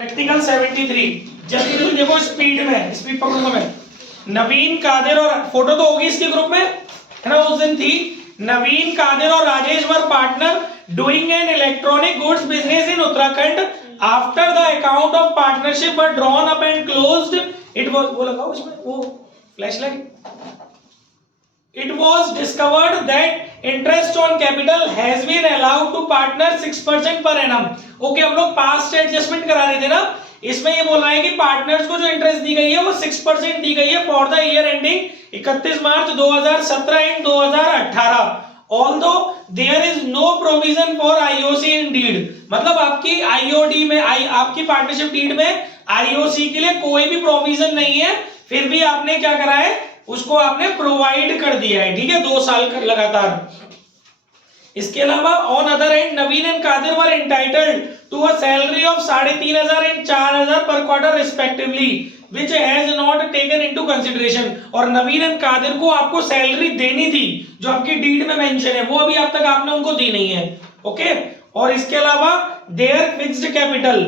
Practical 73 जल्दी जल्दी देखो स्पीड में, स्पीड पकड़ूंगा मैं। नवीन कादिर और फोटो तो होगी इसके ग्रुप में है ना, उस दिन थी। नवीन कादिर और Rajesh were partner doing an electronic goods business in Uttarakhand after the account of partnership were drawn up and closed it was, वो लगाओ इसमें वो flash light. It was discovered that interest on capital has been allowed to partner 6% per annum. Okay, हम लोग past adjustment करा रहे थे ना, इसमें ये बोल रहा है कि पार्टनर्स को जो इंटरेस्ट दी गई है वो 6% दी गई है for the year ending 31 March 2017 and 2018. Although there is no provision for IOC in deed, मतलब आपकी IOD में आपकी पार्टनरशिप डीड में IOC के लिए कोई भी प्रोविजन नहीं है, फिर भी आपने क्या करा है, उसको आपने प्रोवाइड कर दिया है, ठीक है, 2 साल का लगातार। इसके अलावा on other end Naveen and Kadir were entitled to a salary of 3,500 and 4,000 per quarter respectively which has not taken into consideration. और नवीन एंड कादिर को आपको सैलरी देनी थी जो आपकी डीड में मेंशन है, वो अभी अब तक आपने उनको दी नहीं है। ओके, और इसके अलावा देयर फिक्स्ड कैपिटल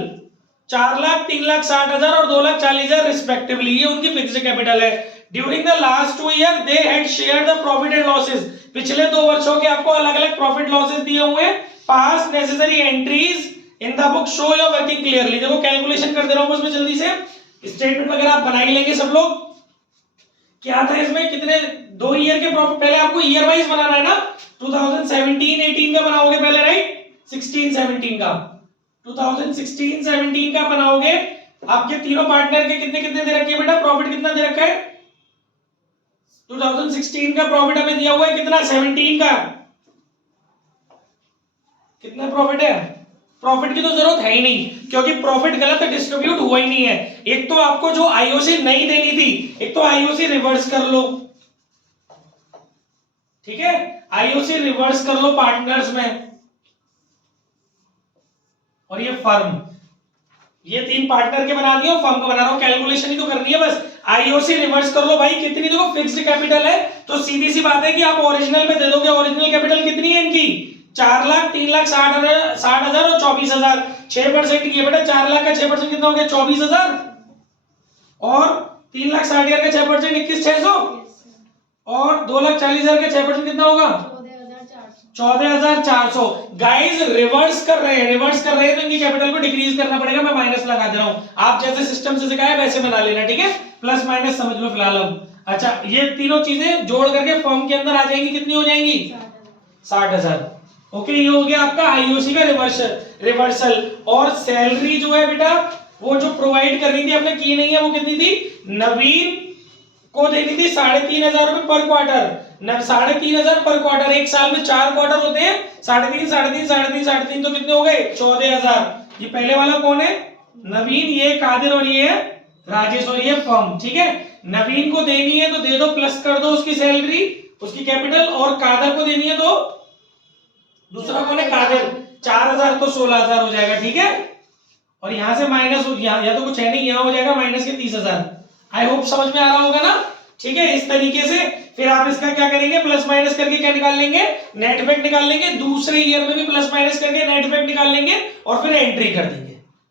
4,00,000, 3,60,000 और 2,40,000 रिस्पेक्टिवली, ये उनकी फिक्स्ड कैपिटल है। During the last 2 year they had share the profit and losses, पिछले 2 वर्षों के आपको अलग अलग प्रॉफिट लॉसेस दिए हुए हैं। पास necessary entries in the book show your working clearly. देखो कैलकुलेशन कर दे रहा हूं उसमें जल्दी से, स्टेटमेंट वगैरह आप बना ही लेंगे सब लोग। क्या था इसमें, कितने 2 ईयर के प्रॉफिट, पहले आपको ईयर वाइज बनाना है ना, 2017-18 का बनाओगे पहले, राइट, 16-17 का, 2016-17 का बनाओगे। आपके तीनों पार्टनर के कितने कितने दे रखे हैं बेटा, प्रॉफिट कितना दे रखा है, 2016 का प्रॉफिट हमें दिया हुआ है कितना, 17 का कितना प्रॉफिट है। प्रॉफिट की तो जरूरत है ही नहीं, क्योंकि प्रॉफिट गलत डिस्ट्रीब्यूट हुआ ही नहीं है। एक तो आपको जो आईओसी नहीं देनी थी, एक तो आईओसी रिवर्स कर लो, ठीक है, आईओसी रिवर्स कर लो पार्टनर्स में। और ये फर्म, ये 3 पार्टनर के बना दिए, फर्म का बना रहा हूं, कैलकुलेशन ही तो करनी है बस। आईओसी रिवर्स कर लो भाई, कितनी, देखो फिक्स्ड कैपिटल है तो सीधी सी बात है कि आप ओरिजिनल पे दे दोगे। ओरिजिनल कैपिटल कितनी है इनकी, 4,00,000, 3,60,000 और 24,000। 6% की है बेटा, 4,00,000 का 6% कितना हो गया, 24,000, और 3,60,000 का 6% 21,600, और 2,40,000 का 6% कितना होगा, 14,400। गाइस रिवर्स कर रहे हैं, तो इनकी कैपिटल को डिक्रीज करना पड़ेगा। मैं माइनस लगा दे रहा हूं, आप जैसे सिस्टम से सिखाया वैसे बना लेना, ठीक है, प्लस माइनस समझ लो फिलहाल अब। अच्छा, ये तीनों चीजें जोड़ करके फॉर्म के अंदर आ जाएंगी, कितनी हो जाएंगी, 60,000। ओके, ये हो गया आपका आईओसी का रिवर्सल। और सैलरी जो है बेटा, वो जो प्रोवाइड करनी थी आपने की नहीं है, वो कितनी थी, नवीन को देनी थी 3,500 रुपए पर क्वार्टर। 3,500 पर क्वार्टर, एक साल में 4 क्वार्टर होते हैं, 3,500 तो कितने हो गए, 14,000। ये पहले वाला कौन है, नवीन, ये कादिर और ये राजेश और ये फर्म, ठीक है। नवीन को देनी है तो दे दो, प्लस कर दो उसकी सैलरी, उसकी कैपिटल, और कादिर को देनी है तो, दूसरा कौन है, कादिर, 4,000 तो 16,000 हो जाएगा, ठीक है। और यहां से माइनस, या तो कुछ है नहीं, यहां हो जाएगा माइनस के 30,000। आई होप समझ में आ रहा होगा ना, ठीक है। इस तरीके से फिर आप इसका क्या करेंगे, प्लस माइनस करके क्या निकाल लेंगे, नेट इफेक्ट निकाल लेंगे। दूसरे ईयर में भी प्लस माइनस करके नेट इफेक्ट निकाल लेंगे और फिर एंट्री कर देंगे।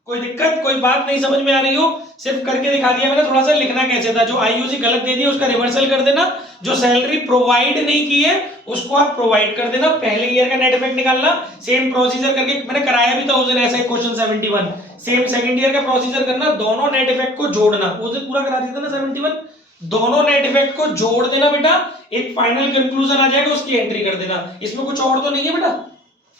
कोई दिक्कत, कोई बात नहीं समझ में आ रही हो, सिर्फ करके दिखा दिया मैंने। थोड़ा सा लिखना कैसे था, जो आईओसी गलत दे दिया उसका रिवर्सल कर देना, जो सैलरी प्रोवाइड नहीं की है उसको आप प्रोवाइड कर देना। पहले ईयर का नेट इफेक्ट निकालना, सेम प्रोसीजर करके मैंने कराया भी था उस दिन ऐसा ही क्वेश्चन 71। सेम सेकंड ईयर का प्रोसीजर करना, दोनों नेट इफेक्ट को जोड़ना, उस दिन पूरा करा दिया था ना 71, दोनों नेट इफेक्ट को जोड़ देना बेटा, एक फाइनल कंक्लूजन आ जाएगा, उसकी एंट्री कर देना। इसमें कुछ और तो नहीं है बेटा,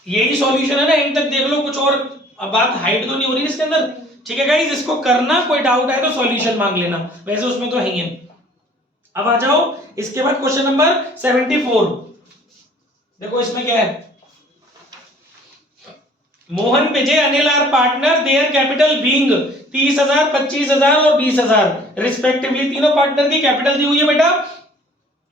यही सॉल्यूशन है ना, एंड तक देख लो, कुछ और बात हाइड तो नहीं हो रही इसके अंदर, ठीक है गाइस। इसको करना, कोई डाउट है तो सॉल्यूशन मांग लेना, वैसे उसमें तो है ही है। अब आ जाओ इसके बाद क्वेश्चन नंबर 74। देखो इसमें क्या है, Mohan Vijay Anil are partner, their capital being 30,000, 25,000 और 20,000 रिस्पेक्टिवली। तीनों पार्टनर की कैपिटल दी हुई है बेटा।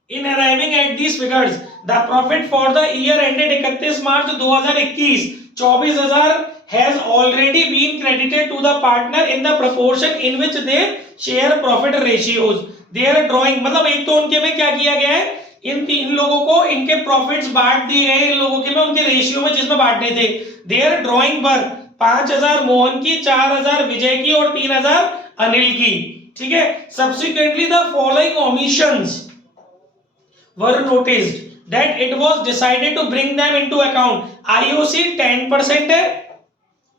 In arriving at these figures the profit for the year ended 31 March 2021 24,000 has already been credited to the partner in the proportion in which they share profit ratios. Their drawing, मतलब एक तो उनके में क्या किया गया है, इन 3 लोगों को इनके प्रॉफिट्स बांट दिए गए, इन लोगों के में उनके रेशियो में जिसमें बांटने थे। Their drawing पर 5,000 मोहन की, 4,000 विजय की और 3,000 अनिल की। ठीक है, subsequently the following omissions were noticed that it was decided to bring them into account. IOC 10% है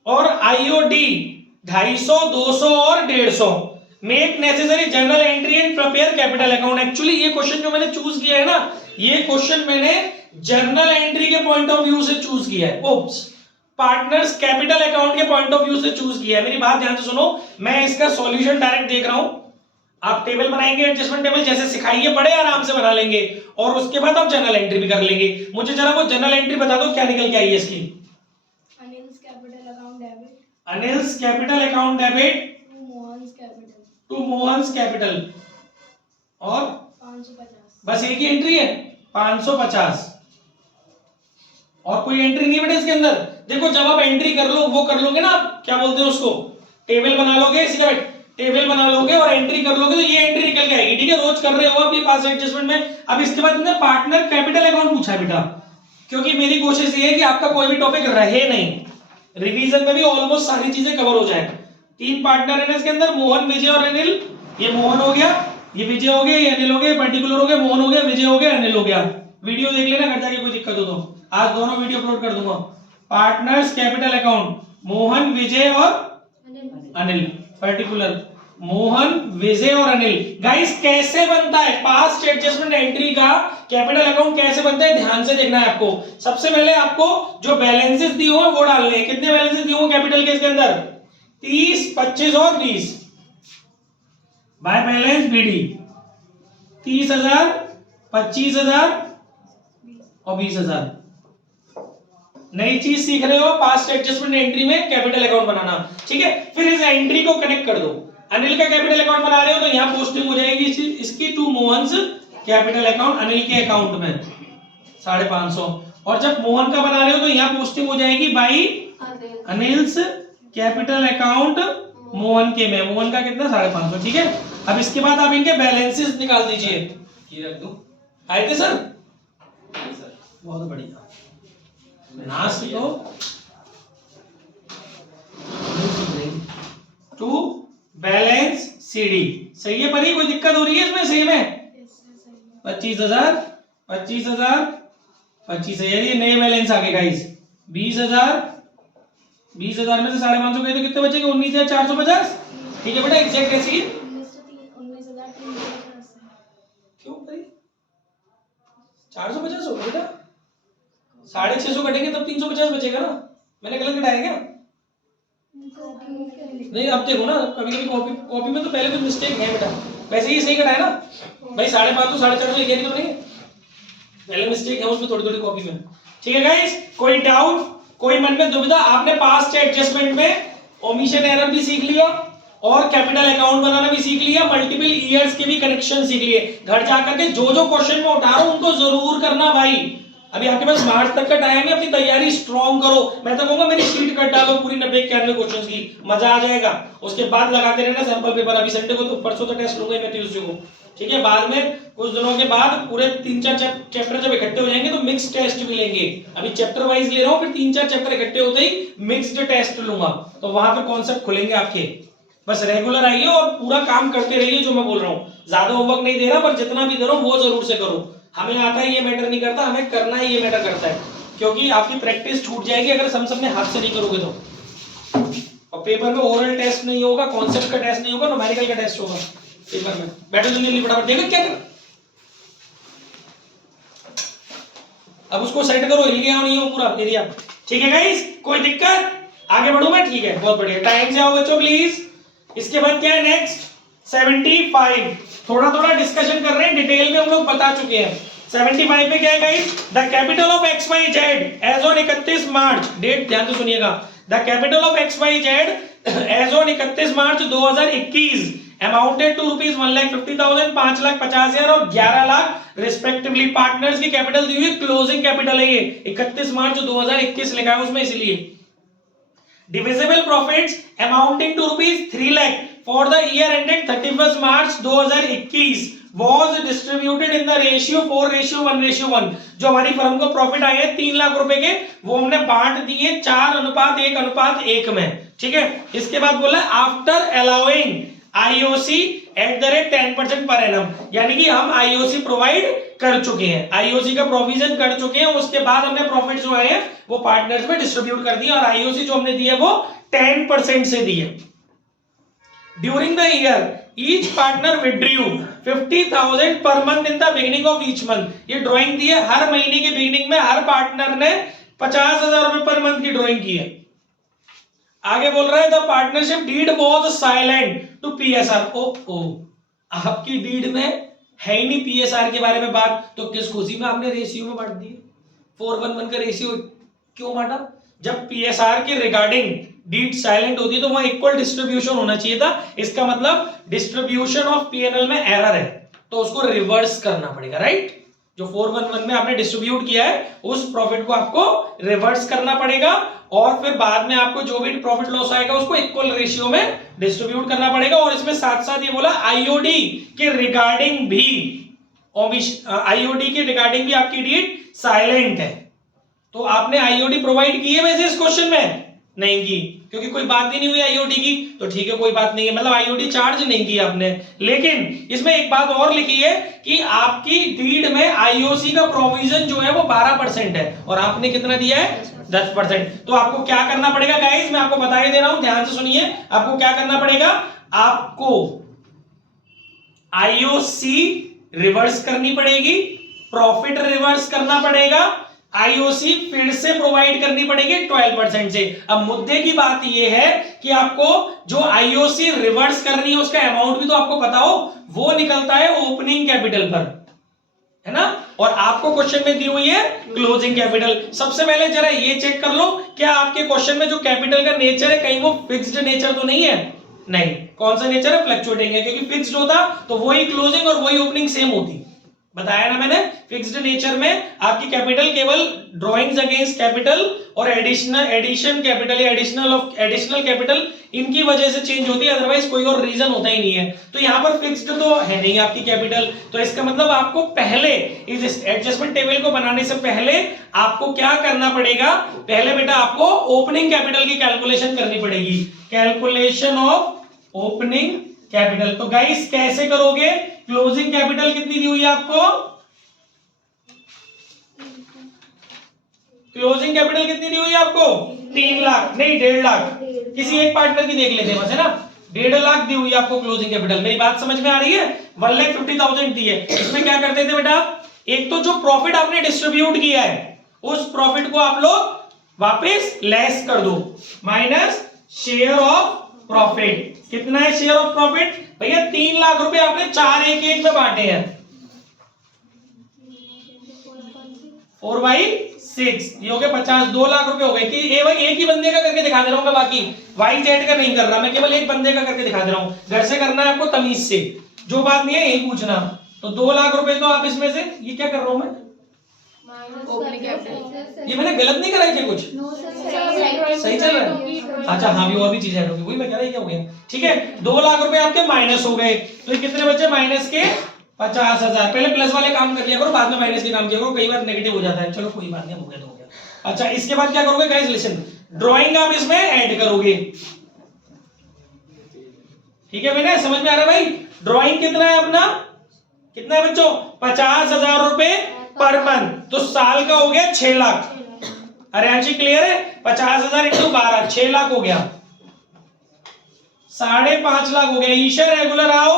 और आईओडी 250, 200 और 150। Make necessary journal entry and prepare capital account. Actually ये क्वेश्चन जो मैंने चूज किया है ना, ये क्वेश्चन मैंने जर्नल एंट्री के पॉइंट ऑफ व्यू से चूज किया है। ओप्स, पार्टनर्स कैपिटल अकाउंट के पॉइंट ऑफ व्यू से चूज किया है। मेरी बात ध्यान से सुनो, मैं इसका सॉल्यूशन डायरेक्ट देख रहा हूं। आप टेबल बनाएंगे, एडजस्टमेंट टेबल जैसे सिखाइए, बड़े आराम से बना लेंगे और उसके बाद आप जर्नल एंट्री भी कर लेंगे। मुझे जरा वो जर्नल एंट्री बता दो, क्या निकल के आई है इसकी। Anil's capital account debit, Anil's capital account debit to Mohan's capital और 550। बस एक ही एंट्री है 550 और कोई एंट्री नहीं बेटा इसके अंदर। देखो जब आप एंट्री कर लो, वो कर लोगे ना, आप क्या बोलते हैं उसको, टेबल बना लोगे, सीधा टेबल बना लोगे और एंट्री कर लोगे तो ये एंट्री निकल के आएगी। ठीक है, रोज कर रहे हो आप ये पास एडजस्टमेंट में। अब इसके बाद इन्होंने पार्टनर कैपिटल अकाउंट पूछा है बेटा, क्योंकि मेरी कोशिश ये है कि आपका कोई भी टॉपिक रहे नहीं, रिवीजन में भी ऑलमोस्ट सारी चीजें कवर हो जाए। 3 पार्टनर है इसके अंदर, मोहन, विजय और अनिल। ये मोहन हो गया, ये विजय हो गया, ये अनिल हो गया, पर्टिकुलर हो गया, मोहन हो गया, विजय हो गया, अनिल हो गया। वीडियो देख लेना घर जाके, कोई दिक्कत हो तो आज दोनों वीडियो अपलोड कर दूंगा। पार्टनर्स कैपिटल अकाउंट, मोहन, विजय और अनिल, पर्टिकुलर मोहन, विजय और अनिल। गाइस कैसे बनता है पास्ट एडजस्टमेंट एंट्री का कैपिटल अकाउंट, कैसे बनता है ध्यान से देखना है आपको। सबसे पहले आपको जो बैलेंसेस दिए हो वो डालने हैं। कितने बैलेंसेस दिए हो कैपिटल के इसके अंदर, 30, 25 और 20। बाय बैलेंस बीडी 30,000, 25,000 और 20,000। नई चीज सीख रहे हो पास्ट एडजस्टमेंट एंट्री में कैपिटल अकाउंट बनाना। ठीक है, फिर इस एंट्री को कनेक्ट कर दो। अनिल का कैपिटल अकाउंट बना रहे हो तो यहां पोस्टिंग हो जाएगी इसकी to Mohan's capital account, Anil के अकाउंट में 550। और जब मोहन का बना रहे हो तो यहां पोस्टिंग हो जाएगी by Anil's capital account Mohan के में। मोहन का कितना 550। ठीक है, अब इसके बाद आप इनके बैलेंसेस निकाल दीजिए। ये रख दूं? आए थे सर? सर बहुत बढ़िया, नास तो टू बैलेंस सीडी सही है। परी कोई दिक्कत हो रही है इसमें? सही में 25,000, 25,000, 25,000। ये नए बैलेंस आ गए गाइस। 20,000, 20,000 में से 550 गए तो कितने बचेंगे? 19,450। ठीक है बेटा, एग्जैक्ट ऐसे ही। 19,350। क्यों परी 450 हो बेटा, 650 कटेंगे तब 350 बचेगा ना। मैंने गलत घटाया क्या? नहीं, अब देखो ना, कभी कभी कॉपी में तो पहले कुछ मिस्टेक है बेटा, वैसे ही सही घटाया ना भाई। 550, 450 लिखे तो नहीं, पहले मिस्टेक है उसमें थोड़ी थोड़ी कॉपी में। ठीक है गाइस, कोई डाउट, कोई मन में दुविधा? आपने पास्ट एडजस्टमेंट में ओमिशन एरर भी सीख लिया और कैपिटल अकाउंट बनाना भी सीख लिया, मल्टीपल ईयर्स के भी कनेक्शन सीख लिए। घर जाकर के जो जो क्वेश्चन में उठा रहा हूं उनको जरूर करना भाई। अभी आपके पास मार्च तक का टाइम है, अपनी तैयारी स्ट्रॉन्ग करो। मैं तो कहूंगा मेरी शीट कट डालो पूरी 90-91 क्वेश्चंस की, मजा आ जाएगा। उसके बाद लगाते रहना सैंपल पेपर। अभी संडे को तो, परसों तो टेस्ट लूंगा मैं ट्यूसडे को। ठीक है, बाद में कुछ दिनों के बाद पूरे 3-4 चैप्टर जब इकट्ठे हो जाएंगे तो मिक्स टेस्ट भी लेंगे। अभी चैप्टर वाइज ले रहा हूँ, फिर 3-4 चैप्टर इकट्ठे होते ही मिक्स्ड टेस्ट लूंगा, तो वहां पे कॉन्सेप्ट खुलेंगे आपके। बस रेगुलर आइए और पूरा काम करते रहिए जो मैं बोल रहा हूँ। ज्यादा होमवर्क नहीं दे रहा, पर जितना भी दे रहा हूँ वो जरूर से करो। हमें आता है ये मैटर नहीं करता, हमें करना है ये मैटर करता है, क्योंकि आपकी प्रैक्टिस छूट जाएगी अगर हम सब में हाथ से नहीं करोगे तो। और पेपर में ओरल टेस्ट नहीं होगा, कॉन्सेप्ट का टेस्ट नहीं होगा, न्यूमेरिकल का टेस्ट होगा पेपर में। बैठो जल्दी फटाफट, देखो क्या कर। अब उसको सेट करो, हिल गया नहीं हो पूरा एरिया। ठीक है गाइस, कोई दिक्कत? आगे बढ़ू मैं? ठीक है, बहुत बढ़िया। टाइम से आओ बच्चों प्लीज। इसके बाद क्या है नेक्स्ट? 75। थोड़ा थोड़ा डिस्कशन कर रहे हैं, डिटेल में हम लोग बता चुके हैं। 75 में क्या है guys? The capital of XYZ as on 31 March, date ध्यान से सुनिएगा। The capital of XYZ as on 31 March 2021 amounted to rupees 1,50,000, 5,50,000 और 11 लाख रिस्पेक्टिवली। पार्टनर्स की कैपिटल दी हुई क्लोजिंग कैपिटल है ये, 31 मार्च 2021 लिखा है उसमें, इसलिए। Divisible profits amounting to rupees 3 lakh for the year ended 31 March 2021 was distributed in the ratio 4:1:1। जो हमारी फर्म को प्रॉफिट आए हैं 3 लाख रुपए के, वो हमने बांट दिए 4:1:1 में, ठीक है। इसके बाद बोला after allowing IOC eight the rate 10% per annum, यानी कि हम IOC प्रोवाइड कर चुके हैं, IOC का प्रोविजन कर चुके हैं, उसके बाद हमने प्रॉफिट जो आए हैं वो पार्टनर्स में डिस्ट्रीब्यूट कर दिए, और IOC जो हमने दिए वो 10% से दिए। During the year each partner withdrew 50,000 per month in the beginning of each month. ये ड्राइंग दी है, हर महीने के बिगिनिंग में हर पार्टनर ने 50,000 रुपए पर मंथ की ड्राइंग की है। आगे बोल रहा है the partnership deed was silent to PSR। ओ आपकी डीड में है ही नहीं PSR के बारे में बात, तो किस खुशी में आपने रेशियो में बांट दिए? 4:1 का रेशियो क्यों बांटा? जब PSR के रिगार्डिंग डीड साइलेंट होती है तो वहां इक्वल डिस्ट्रीब्यूशन होना चाहिए था। इसका मतलब डिस्ट्रीब्यूशन ऑफ PNL में एरर है, तो उसको रिवर्स करना पड़ेगा, राइट। जो 4:1 में आपने डिस्ट्रीब्यूट किया है उस प्रॉफिट को आपको रिवर्स करना पड़ेगा, और फिर बाद में आपको जो भी प्रॉफिट लॉस आएगा उसको इक्वल रेशियो में डिस्ट्रीब्यूट करना पड़ेगा। और इसमें साथ साथ ये बोला IOD के रिगार्डिंग भी, IOD के रिगार्डिंग भी आपकी डीड साइलेंट है, तो आपने IOD प्रोवाइड की है वैसे इस क्वेश्चन में नहीं की, क्योंकि कोई बात ही नहीं हुई IOD की, तो ठीक है कोई बात नहीं है, मतलब IOD चार्ज नहीं की आपने। लेकिन इसमें एक बात और लिखी है कि आपकी डीड में IOC का प्रोविजन जो है वो 12% है, और आपने कितना दिया है? 10%। तो आपको क्या करना पड़ेगा गाइस, मैं आपको बता ही दे रहा हूं, ध्यान से सुनिए। आपको क्या करना पड़ेगा? आपको IOC रिवर्स करनी पड़ेगी, प्रॉफिट रिवर्स करना पड़ेगा, IOC फिर से प्रोवाइड करनी पड़ेगी 12% से। अब मुद्दे की बात यह है कि आपको जो IOC रिवर्स करनी है उसका अमाउंट भी तो आपको पता हो, वो निकलता है ओपनिंग कैपिटल पर, है ना, और आपको क्वेश्चन में दी हुई है क्लोजिंग कैपिटल। सबसे पहले जरा ये चेक कर लो, क्या आपके क्वेश्चन में जो कैपिटल का नेचर है कहीं वो फिक्स्ड नेचर तो नहीं है? नहीं। कौन सा नेचर है? फ्लक्चुएटिंग है, क्योंकि फिक्स्ड होता तो वही क्लोजिंग और वही ओपनिंग सेम होती। बताया ना मैंने, फिक्स्ड नेचर में आपकी कैपिटल केवल ड्रॉइंग्स अगेंस्ट कैपिटल और एडिशन कैपिटल या एडिशनल कैपिटल इनकी वजह से चेंज होती है, अदरवाइज कोई और रीजन होता ही नहीं है। तो यहां पर फिक्स्ड तो है नहीं आपकी कैपिटल, तो इसका मतलब आपको पहले इस एडजस्टमेंट टेबल को बनाने से पहले आपको क्या करना पड़ेगा? पहले बेटा आपको ओपनिंग कैपिटल की कैलकुलेशन करनी पड़ेगी, कैलकुलेशन ऑफ ओपनिंग कैपिटल। तो गाइस कैसे करोगे? क्लोजिंग कैपिटल कितनी दी हुई है आपको? क्लोजिंग कैपिटल कितनी दी हुई है आपको? 3 लाख, नहीं 1.5 लाख, किसी एक पार्टनर की देख लेते हैं बस, है ना। 1.5 लाख दी हुई है आपको क्लोजिंग कैपिटल। मेरी बात समझ में आ रही है? 1,50,000 दी है। इसमें क्या करते थे बेटा? एक तो जो प्रॉफिट आपने डिस्ट्रीब्यूट किया है उस प्रॉफिट को आप लोग वापस लेस कर दो, माइनस शेयर ऑफ प्रॉफिट। कितना है शेयर ऑफ प्रॉफिट? भैया 3 लाख रुपए आपने 4:1:1 में बांटे हैं, 4/6, ये हो गए 50, 2 लाख रुपए हो गए। कि एक ही बंदे का करके दिखा दे रहा हूं मैं, बाकी YZ का नहीं कर रहा मैं, केवल एक बंदे का करके दिखा दे रहा हूं। घर से करना है आपको तमीज से, जो बात नहीं है यही पूछना। तो 2 लाख रुपए तो आप इसमें से, ये क्या कर रहा हूं मैं? ये मैंने गलत नहीं कराई क्या? कुछ सही चल रहा है? अच्छा हाँ, भी और भी चीज ऐड होगी, वही मैं कह रहा क्या हो गया। ठीक है, 2 लाख रुपए आपके माइनस हो गए, तो ये कितने बचे? माइनस के 50,000। पहले प्लस वाले काम कर लिया करो, बाद में माइनस के काम किया करो, कई बार नेगेटिव हो जाता है। चलो कोई बात नहीं, हो गया तो हो गया। अच्छा इसके बाद क्या करोगे गाइस? लिसन, ड्राइंग आप इसमें ऐड करोगे। ठीक है मैंने समझ में आ रहा है भाई? ड्राइंग कितना है अपना? कितना है बच्चों? 50,000 रुपए पर मंथ, तो साल का हो गया 6 लाख। अरे जी क्लियर है? 50,000 इंटू 12, 6 लाख हो गया, 5.5 लाख हो गया। ईशा रेगुलर आओ,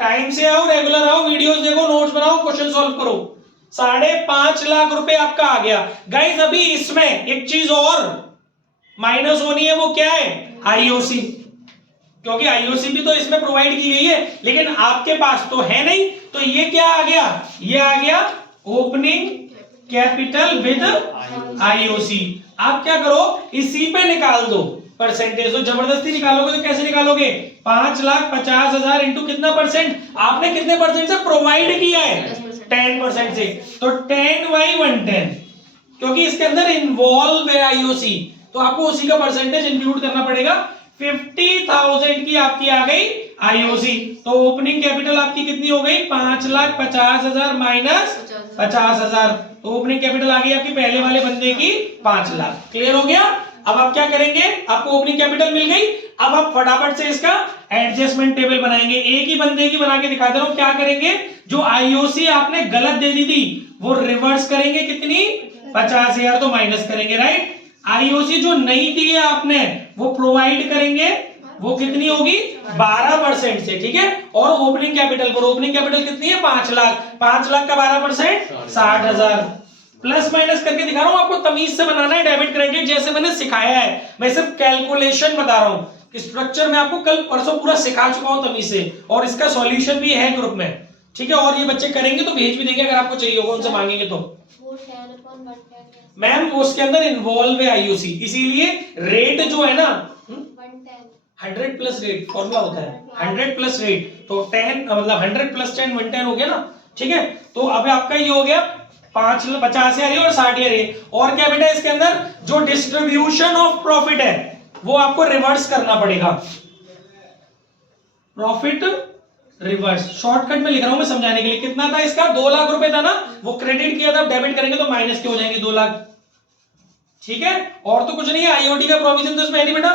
टाइम से आओ, रेगुलर आओ, वीडियोस देखो, नोट्स बनाओ, क्वेश्चन सॉल्व करो। 5.5 लाख रुपए आपका आ गया। गाइस अभी इसमें एक चीज और माइनस होनी है, वो क्या है? IOC, क्योंकि IOC भी तो इसमें प्रोवाइड की गई है, लेकिन आपके पास तो है नहीं, तो ये क्या आ गया? ये आ गया ओपनिंग कैपिटल विद IOC। आप क्या करो? इसी पे निकाल दो परसेंटेज। तो जबरदस्ती निकालोगे तो कैसे निकालोगे? 5,50,000 इंटू कितना परसेंट? आपने कितने परसेंट से प्रोवाइड किया है? 10% से, तो 10/110, क्योंकि इसके अंदर इन्वॉल्व है IOC, तो आपको उसी का परसेंटेज इंक्लूड करना पड़ेगा। 50,000 की आपकी आ गई आईओसी। तो ओपनिंग कैपिटल आपकी कितनी हो गई? 5,50,000 माइनस 50,000। तो ओपनिंग कैपिटल आ गई आपकी पहले वाले बंदे की 5 लाख। क्लियर हो गया? अब आप क्या करेंगे, आपको ओपनिंग कैपिटल मिल गई, अब आप फटाफट से इसका एडजस्टमेंट टेबल बनाएंगे। एक ही बंदे की बना के दिखा दे रहा हूं। क्या करेंगे, जो आईओसी आपने गलत दे दी थी वो रिवर्स करेंगे, कितनी? 50,000, तो माइनस करेंगे, राइट। आईओसी जो नहीं दी है आपने वो प्रोवाइड करेंगे, वो कितनी होगी? 12% से, ठीक है। और ओपनिंग कैपिटल पर, ओपनिंग कैपिटल कितनी है? 5 लाख। 5 लाख का 12% 60,000। प्लस माइनस करके दिखा रहा हूं आपको, तमीज से बनाना है डेबिट क्रेडिट जैसे मैंने सिखाया है। मैं सिर्फ कैलकुलेशन बता रहा हूं कि स्ट्रक्चर में आपको कल परसों पूरा सिखा चुका हूं तमीज से, और इसका सॉल्यूशन भी है ग्रुप में, ठीक है। और ये बच्चे करेंगे तो भेज भी देंगे अगर आपको चाहिए होगा, उनसे मांगेंगे तो। मैम उसके अंदर इन्वॉल्व है आईओसी, इसीलिए रेट जो है ना 100 प्लस रेट फॉर्मूला होता है, 100 प्लस रेट, तो 10 मतलब 100 प्लस 10 110 हो गया ना, ठीक है। तो अब आपका ये हो गया 50,000 और 60,000। और क्या बेटा इसके अंदर जो डिस्ट्रीब्यूशन ऑफ प्रॉफिट है वो आपको रिवर्स करना पड़ेगा। प्रॉफिट रिवर्स शॉर्टकट में लिख रहा हूं मैं समझाने के लिए। कितना था इसका? 2 लाख रुपए था ना, वो क्रेडिट किया था, डेबिट करेंगे तो माइनस के हो जाएंगे 2 लाख, ठीक है। और तो कुछ नहीं है, आईओटी का प्रोविजन तो इसमें है नहीं बेटा,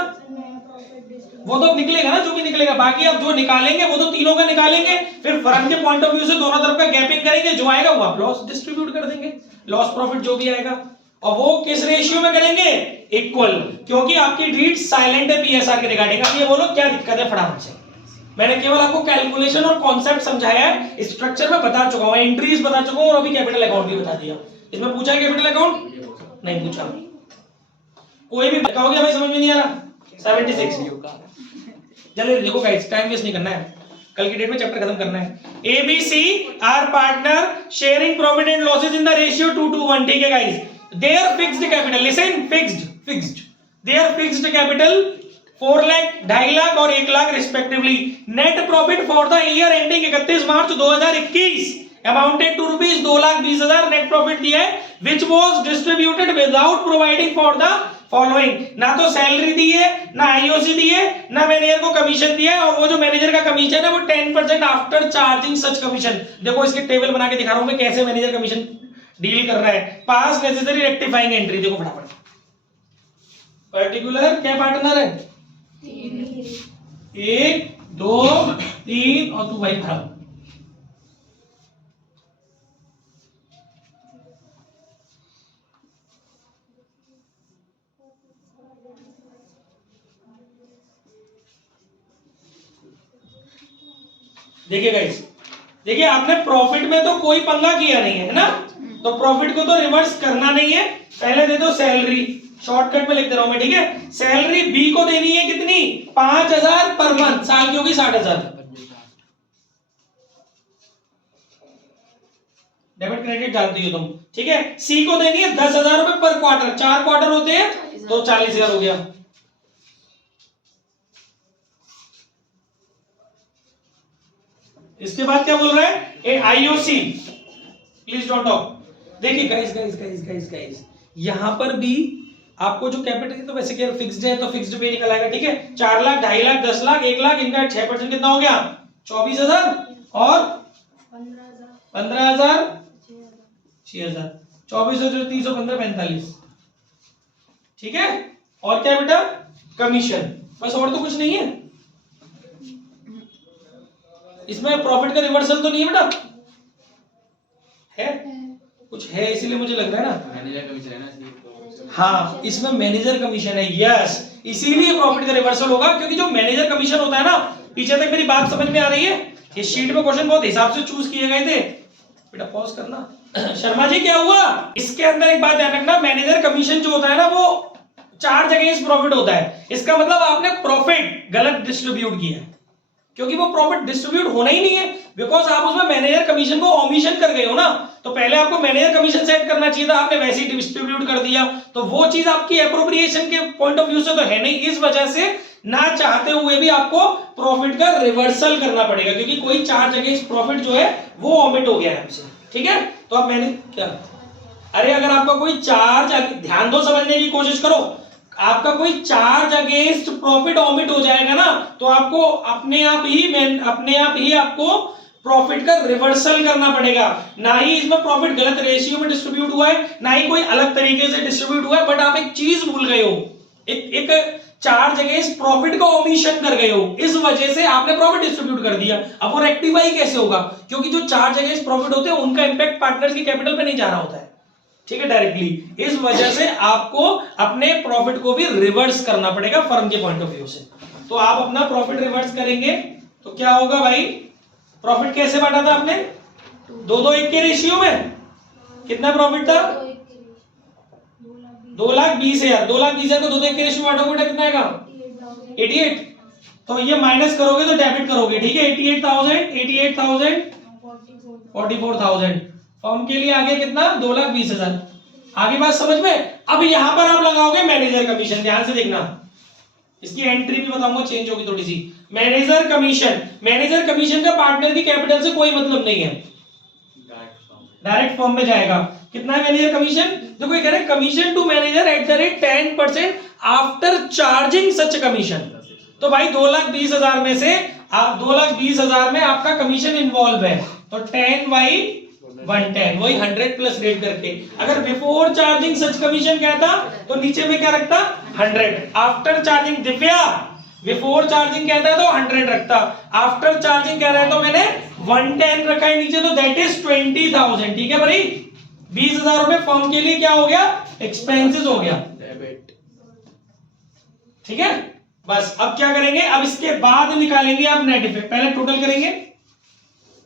वो तो निकलेगा ना जो भी निकलेगा। बाकी आप जो निकालेंगे वो तो तीनों का निकालेंगे, फिर फर्म के पॉइंट ऑफ व्यू से दोनों तरफ का गैपिंग करेंगे, जो आएगा वो आप लॉस डिस्ट्रीब्यूट कर देंगे, लॉस प्रॉफिट जो भी आएगा। और वो किस रेशियो में करेंगे? इक्वल, क्योंकि आपकी डीड साइलेंट है पीएसआर के रिगार्डिंग। अब ये बोलो क्या दिक्कत है फटाफट से। मैंने केवल आपको कैलकुलेशन और कॉन्सेप्ट समझाया है, स्ट्रक्चर में बता चुका हूं, एंट्रीज बता चुका हूं, और अभी कैपिटल अकाउंट भी बता दिया। इसमें पूछा है कैपिटल अकाउंट? नहीं पूछा। कोई भी कहोगे हमें समझ में नहीं आ रहा? 76 जल्दी देखो गाइस, टाइम वेस्ट नहीं करना है, कल की डेट में चैप्टर खत्म करना है। ABC are partner sharing profit and losses in the ratio 2:1, ठीक है guys. Their fixed capital, listen, fixed their fixed capital 4 lakh, 2.5 lakh और 1 lakh respectively. Net profit for the year ending 31 March 2021 amounted to rupees 2,20,000 net profit दिया है, which was distributed without providing for the following. ना तो salary दी है, ना IOC दी है, ना manager को कमीशन दिया है, और वो जो मैनेजर का कमीशन है वो 10% आफ्टर चार्जिंग सच कमीशन। देखो इसके टेबल बना के दिखा रहा हूं मैं कैसे मैनेजर कमीशन डील कर रहा है। पास नेसेसरी रेक्टिफाइंग एंट्री, देखो फटाफट। पर्टिकुलर क्या पार्टनर है? 1 2 3 और तू भाई भरा। देखिए गाइस, देखिए आपने प्रॉफिट में तो कोई पंगा किया नहीं है ना, तो प्रॉफिट को तो रिवर्स करना नहीं है। पहले दे दो सैलरी, शॉर्टकट में लिख दे रहा हूं मैं, ठीक है। सैलरी बी को देनी है कितनी? 5,000 पर मंथ, साल की होगी 60,000। डेबिट क्रेडिट जानती हो तुम, ठीक है। सी को देनी है 10,000 रुपए पर क्वार्टर, 4 क्वार्टर होते हैं तो 40,000 हो गया। इसके बाद क्या बोल रहा है? ए आईओसी, प्लीज डोंट टॉक। देखिए गाइस, यहां पर भी आपको जो कैपिटल है तो वैसे क्या फिक्स्ड है तो फिक्स्ड पे निकल आएगा, ठीक है। 4 लाख, 2.5 लाख, 10 लाख, 1 लाख, इनका 6% कितना हो गया? 24,000 और 15,000 6,000, 24,000 315 45, ठीक है। और क्या बेटा? कमीशन, बस और तो कुछ नहीं है इसमें। प्रॉफिट का रिवर्सल तो नहीं है बेटा? है कुछ है, इसीलिए मुझे लग रहा है ना मैनेजर कमीशन है ना। हाँ, इसमें मैनेजर कमीशन है, यस, इसीलिए प्रॉफिट का रिवर्सल होगा, क्योंकि जो मैनेजर कमीशन होता है ना, पीछे तक मेरी बात समझ में आ रही है? ये शीट में क्वेश्चन बहुत हिसाब से चूज किए गए थे बेटा, पॉज करना। शर्मा जी क्या हुआ? इसके अंदर एक बात ध्यान रखना, मैनेजर कमीशन जो होता है ना वो चार्ज अगेंस्ट प्रॉफिट होता है। इसका मतलब आपने प्रॉफिट गलत डिस्ट्रीब्यूट किया है, क्योंकि वो प्रॉफिट डिस्ट्रीब्यूट होना ही नहीं है, बिकॉज आप उसमें मैनेजर कमीशन को ओमिशन कर गए हो ना। तो पहले आपको मैनेजर कमीशन सेट करना चाहिए था, आपने वैसे ही डिस्ट्रीब्यूट कर दिया, तो वो चीज आपकी एप्रोप्रिएशन के पॉइंट ऑफ व्यू से तो है नहीं। इस वजह से ना चाहते हुए भी आपको प्रॉफिट का रिवर्सल करना पड़ेगा, क्योंकि कोई चार्ज अगेंस्ट प्रॉफिट जो है वो ओमिट हो गया है हमसे, ठीक है। तो अब मैंने क्या, अरे अगर आपका कोई चार्ज, ध्यान दो, समझने की कोशिश करो, आपका कोई चार्ज अगेंस्ट प्रॉफिट ऑमिट हो जाएगा ना, तो आपको अपने आप ही आपको प्रॉफिट का रिवर्सल करना पड़ेगा। ना ही इसमें प्रॉफिट गलत रेशियो में डिस्ट्रीब्यूट हुआ है, ना ही कोई अलग तरीके से डिस्ट्रीब्यूट हुआ है, बट आप एक चीज भूल गए हो, एक चार्ज अगेंस्ट प्रॉफिट का ओमिशन कर गए हो, इस वजह से आपने प्रॉफिट डिस्ट्रीब्यूट कर दिया। अब वो रेक्टिफाई कैसे होगा? क्योंकि जो चार्ज अगेंस्ट प्रॉफिट होते हैं उनका इंपैक्ट पार्टनर्स की कैपिटल पे नहीं जा रहा होता है, ठीक है, डायरेक्टली। इस वजह से आपको अपने प्रॉफिट को भी रिवर्स करना पड़ेगा फर्म के पॉइंट ऑफ व्यू से। तो आप अपना प्रॉफिट रिवर्स करेंगे तो क्या होगा भाई? प्रॉफिट कैसे बांटा था आपने? 2-2-1 के रेशियो में। कितना प्रॉफिट था? 2,20,000। 2,20,000 को 2-2-1 के रेशियो में बांटोगे तो कितना आएगा? 88। तो ये माइनस करोगे तो डेबिट करोगे, ठीक है। 88,000 44,000। फर्म के लिए आगे कितना? 2,20,000। आगे बात समझ में? अब यहां पर आप लगाओगे मैनेजर कमीशन। ध्यान से देखना, इसकी एंट्री भी बताऊंगा, चेंज होगी थोड़ी सी। मैनेजर कमीशन, मैनेजर कमीशन का पार्टनर की कैपिटल से कोई मतलब नहीं है, डायरेक्ट फर्म में जाएगा। कितना है मैनेजर कमीशन? देखो ये कह रहे हैं commission to manager at the rate 10% after charging such commission. तो भाई 2,20,000 में से 2,20,000 में आपका कमीशन इन्वॉल्व है, तो 10/110 वही 100 प्लस रेट करके। अगर बिफोर चार्जिंग सच कमीशन कहता तो नीचे में क्या रखता? 100। After charging, Divya before charging कहता है तो 100 रखता, आफ्टर चार्जिंग कह रहा है तो मैंने 110 रखा है नीचे, तो दैट इज 20,000। ठीक है भाई, 20,000 रुपए फर्म के लिए क्या हो गया? एक्सपेंसेस हो गया, ठीक है। बस अब क्या करेंगे? अब इसके बाद निकालेंगे आप नेट इफेक्ट। पहले टोटल करेंगे,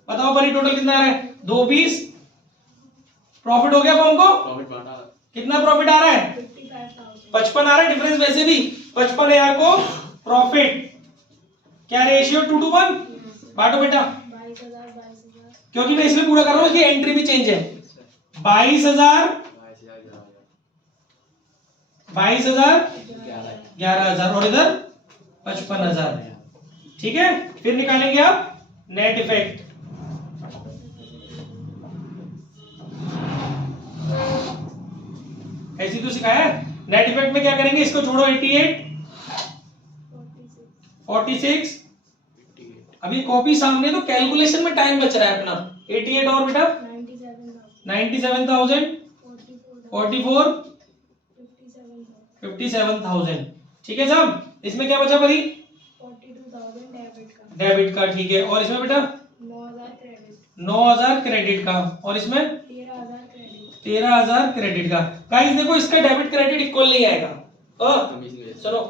बताओ भाई टोटल कितना आ रहा है? 220 प्रॉफिट हो गया फर्म को। कितना प्रॉफिट आ रहा है? 55 आ रहा है। डिफरेंस वैसे भी 55,000 को प्रॉफिट, क्या रेशियो? 2:1। बांटो बेटा, 22,000 क्योंकि मैं इसमें पूरा कर रहा हूं, इसकी एंट्री भी चेंज है। 22,000 11,000 और इधर 55,000, ठीक है। फिर निकालेंगे आप नेट इफेक्ट। ऐसी तो सिखाया है। नेट इफेक्ट में क्या करेंगे? इसको छोड़ो, 88 46। अभी कॉपी सामने, तो कैलकुलेशन में टाइम बच रहा है अपना। 88 और बेटा 97,000 44 57,000, ठीक है साहब। इसमें क्या बचा भाई? 42,000 डेबिट का, ठीक है। और इसमें बेटा 9,000 क्रेडिट, 9,000 क्रेडिट का, और इसमें 13,000 क्रेडिट। 13,000 क्रेडिट का। गाइस देखो, इसका डेबिट क्रेडिट इक्वल नहीं आएगा, चलो,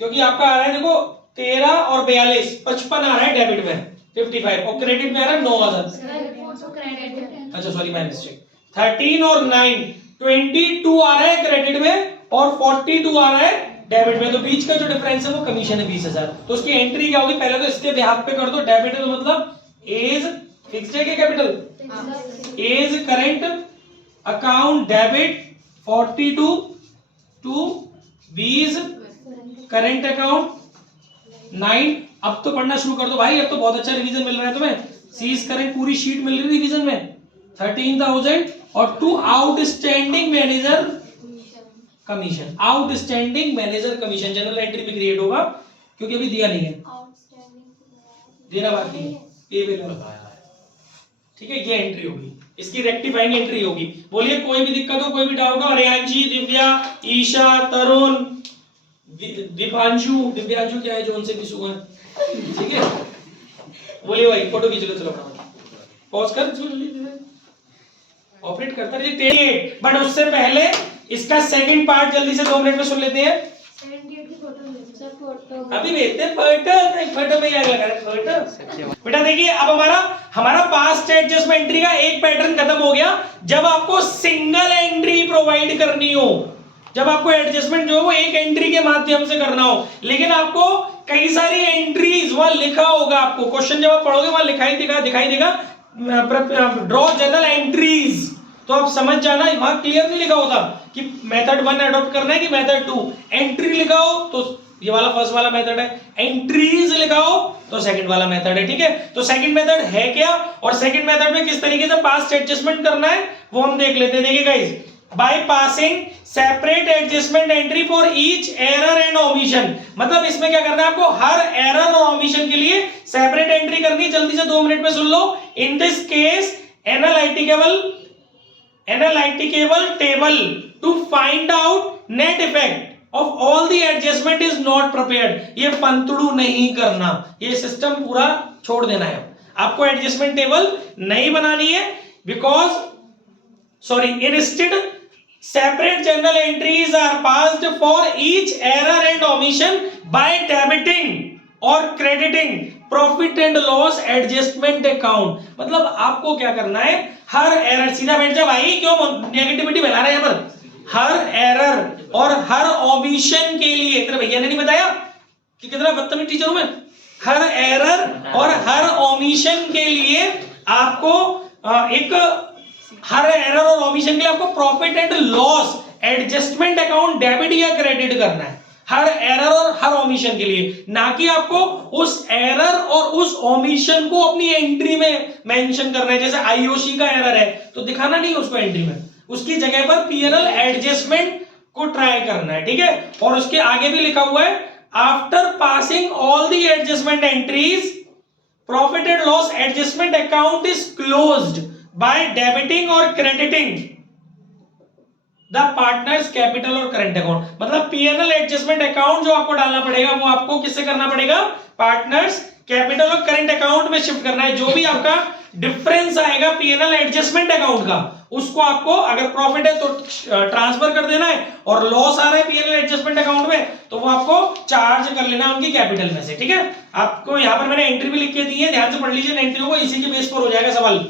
क्योंकि आपका आ रहा है देखो 13 और 42, 55 आ रहा है डेबिट में, 55, और क्रेडिट में आ रहा है 9,000। अच्छा सॉरी, माय मिस्टेक। 13 और 9, 22 आ रहा है क्रेडिट में और 42 आ रहा है डेबिट में, तो बीच का जो डिफरेंस है वो कमीशन है 20,000। तो उसकी एंट्री क्या होगी? पहले तो इसके बिहाफ पे कर दो। डेबिट है तो मतलब एज फिक्स्ड है क्या capital? As current account debit 42 to 20 current account 9। अब तो पढ़ना शुरू कर दो भाई, अब तो बहुत अच्छा रिवीजन मिल रहा है तुम्हें। सीज करंट पूरी शीट मिल रही है रिवीजन में, 13,000 और to outstanding manager commission. Outstanding manager commission general entry भी क्रिएट होगा, क्योंकि अभी दिया नहीं है, देना बाकी है, ये भी ठीक है। ये एंट्री होगी, इसकी रेक्टिफाइंग एंट्री होगी। बोलिए कोई भी दिक्कत हो, कोई भी डाउट हो? रेयांशी, दिव्या, ईशा, तरुण, दिव्यांशु क्या है जो उनसे भी सुबह, ठीक है। बोलिए भाई, फोटो खींच लो, चलो पॉज कर, ऑपरेट करता रहिए। बट उससे पहले इसका सेकंड पार्ट जल्दी से 2 मिनट में सुन लेते हैं। 78 की फोटो अभी भेजते हैं फोटो में क्या लगा फोटो। बेटा देखिए, अब हमारा पास्ट एडजस्टमेंट एंट्री का एक पैटर्न खत्म हो गया। जब आपको सिंगल एंट्री प्रोवाइड करनी हो, जब आपको एडजस्टमेंट जो है वो एक एंट्री के माध्यम से करना हो, लेकिन आपको कई सारी एंट्रीज वहां लिखा होगा, आपको क्वेश्चन जब आप पढ़ोगे वहां दिखाई देगा ड्रॉ जनरल एंट्रीज, तो आप समझ जाना वहां क्लियर नहीं लिखा होता कि मेथड 1 अडॉप्ट करना है कि मेथड 2। एंट्री लिखाओ तो ये वाला फर्स्ट वाला मेथड है, एंट्रीज लिखाओ तो सेकंड वाला मेथड है, ठीक है। तो सेकंड मेथड है क्या, और सेकंड मेथड में किस तरीके से पास्ट एडजस्टमेंट करना है वो हम देख लेते हैं। देखिए guys, by passing separate adjustment entry for each error and omission. मतलब इसमें क्या करना है आपको, हर एरर और ओमिशन के लिए सेपरेट एंट्री करनी है। जल्दी से 2 मिनट में सुन लो। In this case analytical table to find out net effect of all the adjustment is not prepared. ये पंतड़ू नहीं करना, ये सिस्टम पूरा छोड़ देना है। आपको एडजस्टमेंट टेबल नहीं बनानी है, because instead separate journal entries are passed for each error and omission by debiting or crediting profit and loss adjustment account। मतलब आपको क्या करना है, हर एरर, सीधा बैठ जा भाई, क्यों नेगेटिविटी फैला रहे हैं यहाँ पर, हर एरर और हर ओमिशन के लिए, तेरे भैया ने नहीं बताया कि कितना बदतमीज टीचर हूं मैं, हर एरर और हर ओमिशन के लिए आपको हर एरर और ओमिशन के लिए आपको profit and loss adjustment account debit या क्रेडिट करना है, हर एरर और हर ओमिशन के लिए। ना कि आपको उस एरर और उस ओमिशन को अपनी एंट्री में मेंशन करना है। जैसे आईओसी का एरर है तो दिखाना नहीं उसको एंट्री में, उसकी जगह पर पीएनएल एडजस्टमेंट को ट्राई करना है, ठीक है। और उसके आगे भी लिखा हुआ है, after passing all the adjustment entries profit and loss adjustment account is closed by debiting और क्रेडिटिंग द पार्टनर्स कैपिटल और करंट अकाउंट। मतलब पीएनएल एडजस्टमेंट अकाउंट जो आपको डालना पड़ेगा वो आपको किससे करना पड़ेगा, पार्टनर्स कैपिटल और करंट अकाउंट में शिफ्ट करना है। जो भी आपका डिफरेंस आएगा पीएनएल एडजस्टमेंट अकाउंट का, उसको आपको, अगर प्रॉफिट है तो ट्रांसफर कर देना है, और लॉस आ रहा है पीएनएल एडजस्टमेंट अकाउंट में तो वो आपको चार्ज कर लेना है उनकी कैपिटल में से, ठीक है। आपको यहां पर मैंने एंट्री भी लिख के दी है, ध्यान से पढ़ लीजिए एंट्री को, इसी के बेस पर हो जाएगा सवाल।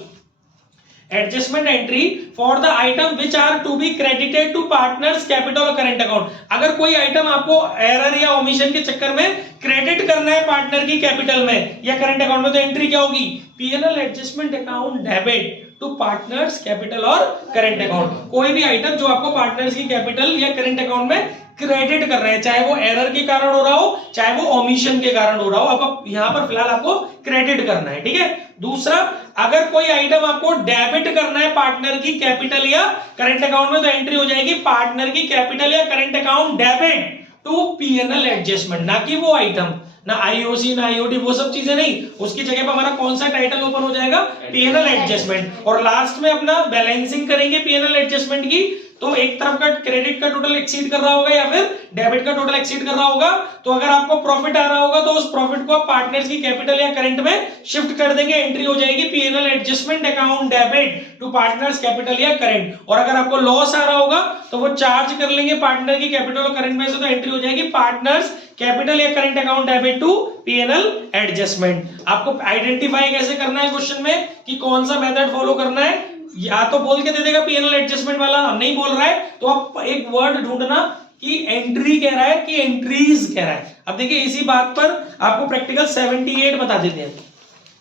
Adjustment entry for the item which are to be credited to partners capital और करंट अकाउंट। अगर कोई आइटम आपको एरर या ओमिशन के चक्कर में क्रेडिट करना है पार्टनर की कैपिटल में या करंट अकाउंट में, तो एंट्री क्या होगी, PNL adjustment account debit to partners capital और करंट अकाउंट। कोई भी आइटम जो आपको पार्टनर्स की कैपिटल या करंट अकाउंट में क्रेडिट कर रहे हैं, चाहे वो एरर के कारण हो रहा हो चाहे वो ओमिशन के कारण हो रहा हो, आपको यहां पर फिलहाल आपको क्रेडिट करना है, ठीक है। दूसरा, अगर कोई आइटम आपको डेबिट करना है पार्टनर की कैपिटल या करंट अकाउंट में, तो एंट्री हो जाएगी पार्टनर की कैपिटल या current account debit to PNL adjustment. ना कि वो आइटम, ना आईओसी ना आईओडी, वो सब चीजें नहीं, उसकी जगह पर हमारा कौन सा टाइटल ओपन हो जाएगा, पीएनएल एडजस्टमेंट। और लास्ट में अपना बैलेंसिंग करेंगे पीएनएल एडजस्टमेंट की, तो एक तरफ का क्रेडिट का टोटल एक्सीड कर रहा होगा या फिर डेबिट का टोटल एक्सीड कर रहा होगा, तो अगर आपको प्रॉफिट आ रहा होगा तो उस प्रॉफिट को आप पार्टनर्स की कैपिटल या करंट में शिफ्ट कर देंगे, एंट्री हो जाएगी PNL adjustment account debit to partners capital या करंट। और अगर आपको लॉस आ रहा होगा तो वो चार्ज कर लेंगे पार्टनर की कैपिटल और करंट में से, तो एंट्री हो जाएगी पार्टनर्स कैपिटल या current account debit to PNL adjustment. आपको आइडेंटिफाई कैसे करना है क्वेश्चन में कि कौन सा मेथड फॉलो करना है, या तो बोल के दे देगा पीएनएल एडजस्टमेंट वाला, नहीं बोल रहा है तो आप एक वर्ड ढूंढना कि एंट्री कह रहा है कि एंट्रीज कह रहा है। अब देखिए इसी बात पर आपको प्रैक्टिकल 78 बता देते हैं।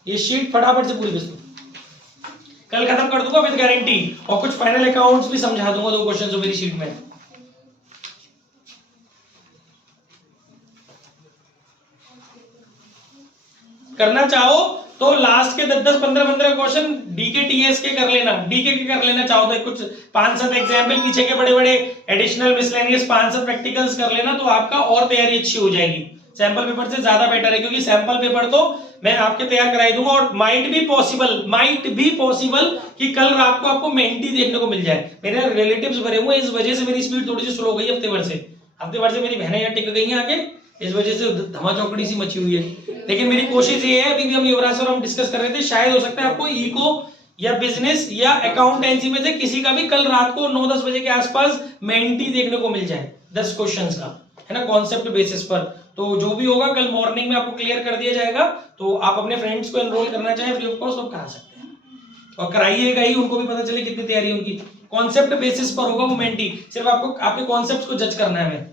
ये शीट फटाफट से पूरी कर दो, कल खत्म कर दूंगा विद गारंटी, और कुछ फाइनल अकाउंट्स भी समझा दूंगा 2 क्वेश्चन जो मेरी शीट में। करना चाहो तो लास्ट के 10 15 क्वेश्चन डीके टीएस के कर लेना, डीके के कर लेना चाहो तो कुछ 5-7 एग्जाम्पल पीछे के बड़े बड़े एडिशनल मिसलेनियस 5-7 प्रैक्टिकल्स कर लेना, तो आपका और तैयारी अच्छी हो जाएगी। सैंपल पेपर से ज्यादा बेटर है, क्योंकि सैंपल पेपर तो मैं आपके तैयार कराई दूंगा, और माइट बी पॉसिबल कि कल रात को आपको मेंटी देखने को मिल जाए। मेरे रिलेटिव्स भरे हुए, इस वजह से मेरी स्पीड थोड़ी सी स्लो हो गई हफ्ते भर से मेरी बहनें यहाँ टिक गई हैं आके, इस वजह से धमा चौकड़ी सी मची हुई है। लेकिन मेरी कोशिश ये है, अभी भी हम युवराज और हम डिस्कस कर रहे थे, शायद हो सकता है आपको इको या बिजनेस या अकाउंटेंसी में से किसी का भी कल रात को 9-10 बजे के आसपास मेंटी देखने को मिल जाए 10 क्वेश्चंस का, है ना, कॉन्सेप्ट बेसिस पर। तो जो भी होगा कल मॉर्निंग में आपको क्लियर कर दिया जाएगा। तो आप अपने फ्रेंड्स को एनरोल करना चाहें फ्री ऑफ कॉस्ट तो करा सकते हैं, और कराइएगा ही, उनको भी पता चले कितनी तैयारी है उनकी। कॉन्सेप्ट बेसिस पर होगा वो मेंटी, सिर्फ आपको आपके कॉन्सेप्ट को जज करना है हमें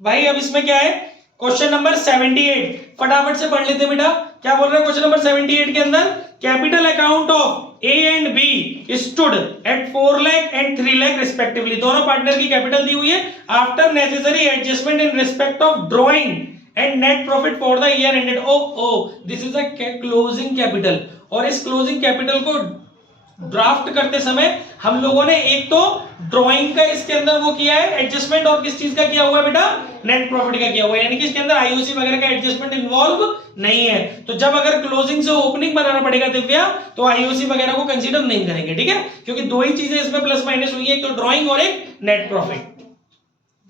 भाई। अब इसमें क्या है, क्वेश्चन नंबर 78 फटाफट से पढ़ लेते हैं बेटा। क्या बोल रहे हैं क्वेश्चन नंबर 78 के अंदर, capital account of A and B stood at 4 lakh and 3 lakh respectively. दोनों पार्टनर की कैपिटल दी हुई है। After necessary adjustment in respect of drawing and net profit for the year ended, this is a closing capital, और इस closing capital को draft करते समय हम लोगों ने एक तो ड्राइंग का इसके अंदर वो किया है एडजस्टमेंट, और किस चीज का किया हुआ है बेटा, नेट प्रॉफिट का किया हुआ है, यानी कि इसके अंदर आईओसी वगैरह का एडजस्टमेंट इन्वॉल्व नहीं है। तो जब अगर क्लोजिंग से ओपनिंग बनाना पड़ेगा दिव्या, तो आईओसी वगैरह को कंसीडर नहीं करेंगे, ठीक है, क्योंकि दो ही चीजें इसमें प्लस माइनस हुई है, एक तो ड्राइंग और एक नेट प्रॉफिट,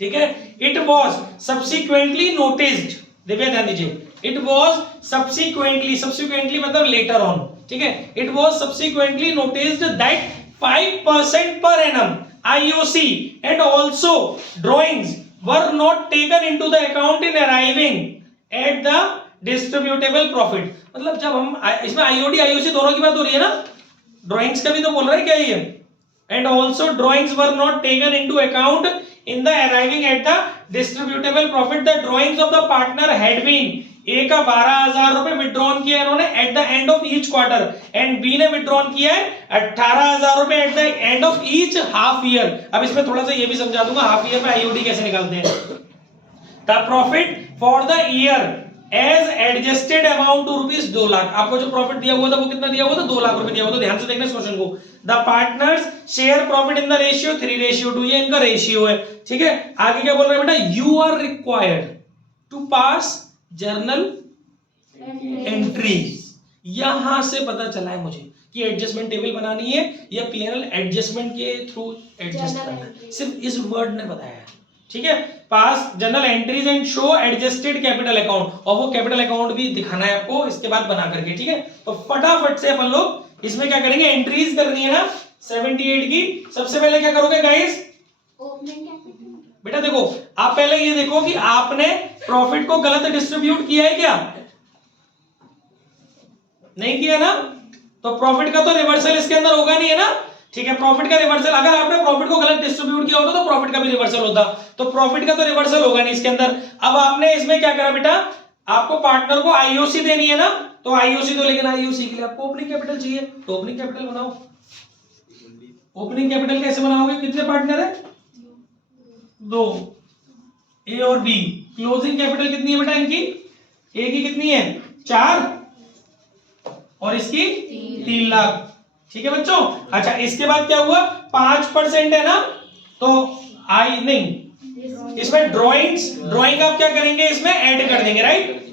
ठीक है। It was subsequently noticed, Divya ध्यान दीजिए, इट वॉज सब्सिक्वेंटली मतलब लेटर ऑन, ठीक है, it was subsequently noticed that 5% per annum IOC and also drawings were not taken into the account in arriving at the distributable profit। मतलब जब हम इसमें IOD IOC दोनों की बात हो रही है ना, ड्राइंग्स का भी तो बोल रहा है क्या ये, and also drawings were not taken into account in the arriving at the distributable profit। the drawings of the partner had been, ए का 12,000 रुपए विड्रॉन किया इन्होंने at the end of each quarter, and B ने withdrawn किया है 18,000 रुपए at the end of each half year. अब इसमें थोड़ा सा ये भी समझा दूंगा हाफ ईयर में आईओडी कैसे निकालते हैं। The profit for the year as adjusted amount to rupees 2 lakh. आपको जो प्रॉफिट दिया हुआ था वो कितना दिया हुआ था, 2 लाख रुपए दिया हुआ था। ध्यान से देखना इस क्वेश्चन को। The partners share profit in the ratio 3:2, ये इनका रेशियो है, ठीक है। आगे क्या बोल रहे हैं बेटा, you are required to pass journal entries. यहां से पता चला है मुझे कि एडजस्टमेंट टेबल बनानी है या पीएनएल एडजस्टमेंट के थ्रू एडजस्ट करना है, सिर्फ इस वर्ड ने बताया है, ठीक है। पास journal entries and show adjusted capital account, और वो कैपिटल अकाउंट भी दिखाना है आपको इसके बाद बना करके, ठीक है। तो फटाफट से अपन लोग इसमें क्या करेंगे, एंट्रीज करनी है ना 78 की। सबसे पहले क्या करोगे गाइस, ओपनिंग कैपिटल। बेटा देखो, आप पहले ये देखो कि आपने प्रॉफिट को गलत डिस्ट्रीब्यूट किया है क्या, नहीं किया ना, तो प्रॉफिट का तो रिवर्सल इसके अंदर होगा नहीं, है ना, ठीक है। प्रॉफिट का रिवर्सल, अगर आपने प्रॉफिट को गलत डिस्ट्रीब्यूट किया होता तो प्रॉफिट का भी रिवर्सल होता, तो प्रॉफिट का तो रिवर्सल होगा नहीं इसके अंदर। अब आपने इसमें क्या करा बेटा, आपको पार्टनर को आईओसी देनी है ना, तो आईओसी तो, लेकिन आईओसी के लिए आपको ओपनिंग कैपिटल चाहिए, तो ओपनिंग कैपिटल बनाओ। ओपनिंग कैपिटल कैसे बनाओगे, कितने पार्टनर है, 2, ए और बी। क्लोजिंग कैपिटल कितनी है बेटा इनकी, ए की कितनी है 4 और इसकी 3 लाख, ठीक है बच्चों। अच्छा, इसके बाद क्या हुआ, 5% है ना, तो आई नहीं, इसमें ड्राइंग आप क्या करेंगे, इसमें ऐड कर देंगे, राइट।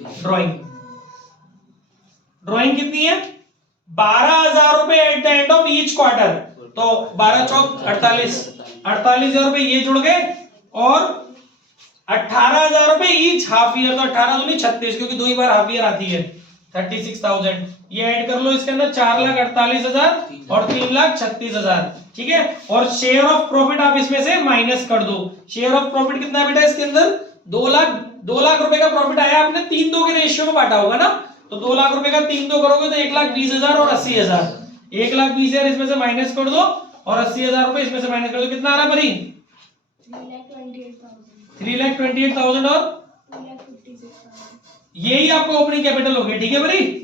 ड्राइंग कितनी है, 12,000 रुपए at the end of each quarter, तो 12 चौक 48,000 रुपए ये जुड़ गए, और 18,000 रुपए ईच हाफ ईयर, तो 18 दूनी 36, क्योंकि 2 ही बार हाफ ईयर आती है, 36,000 ये ऐड कर लो इसके अंदर, 4,48,000 और 3,36,000, ठीक है। और शेयर ऑफ प्रॉफिट आप इसमें से माइनस कर दो। शेयर ऑफ प्रॉफिट कितना है बेटा इसके अंदर, 2 लाख रुपए का प्रॉफिट आया, आपने 3-2 के रेशियो में बांटा होगा ना, तो 2 लाख रुपए का 3-2 करोगे तो 1,20,000 और 80,000, 1,20,000 इसमें से माइनस कर दो और 80,000 रुपए इसमें से माइनस कर दो, कितना आ रहा परी, 3,28,000 और 3,56,000। यही आपका ओपनिंग कैपिटल हो गया, ठीक है बरी।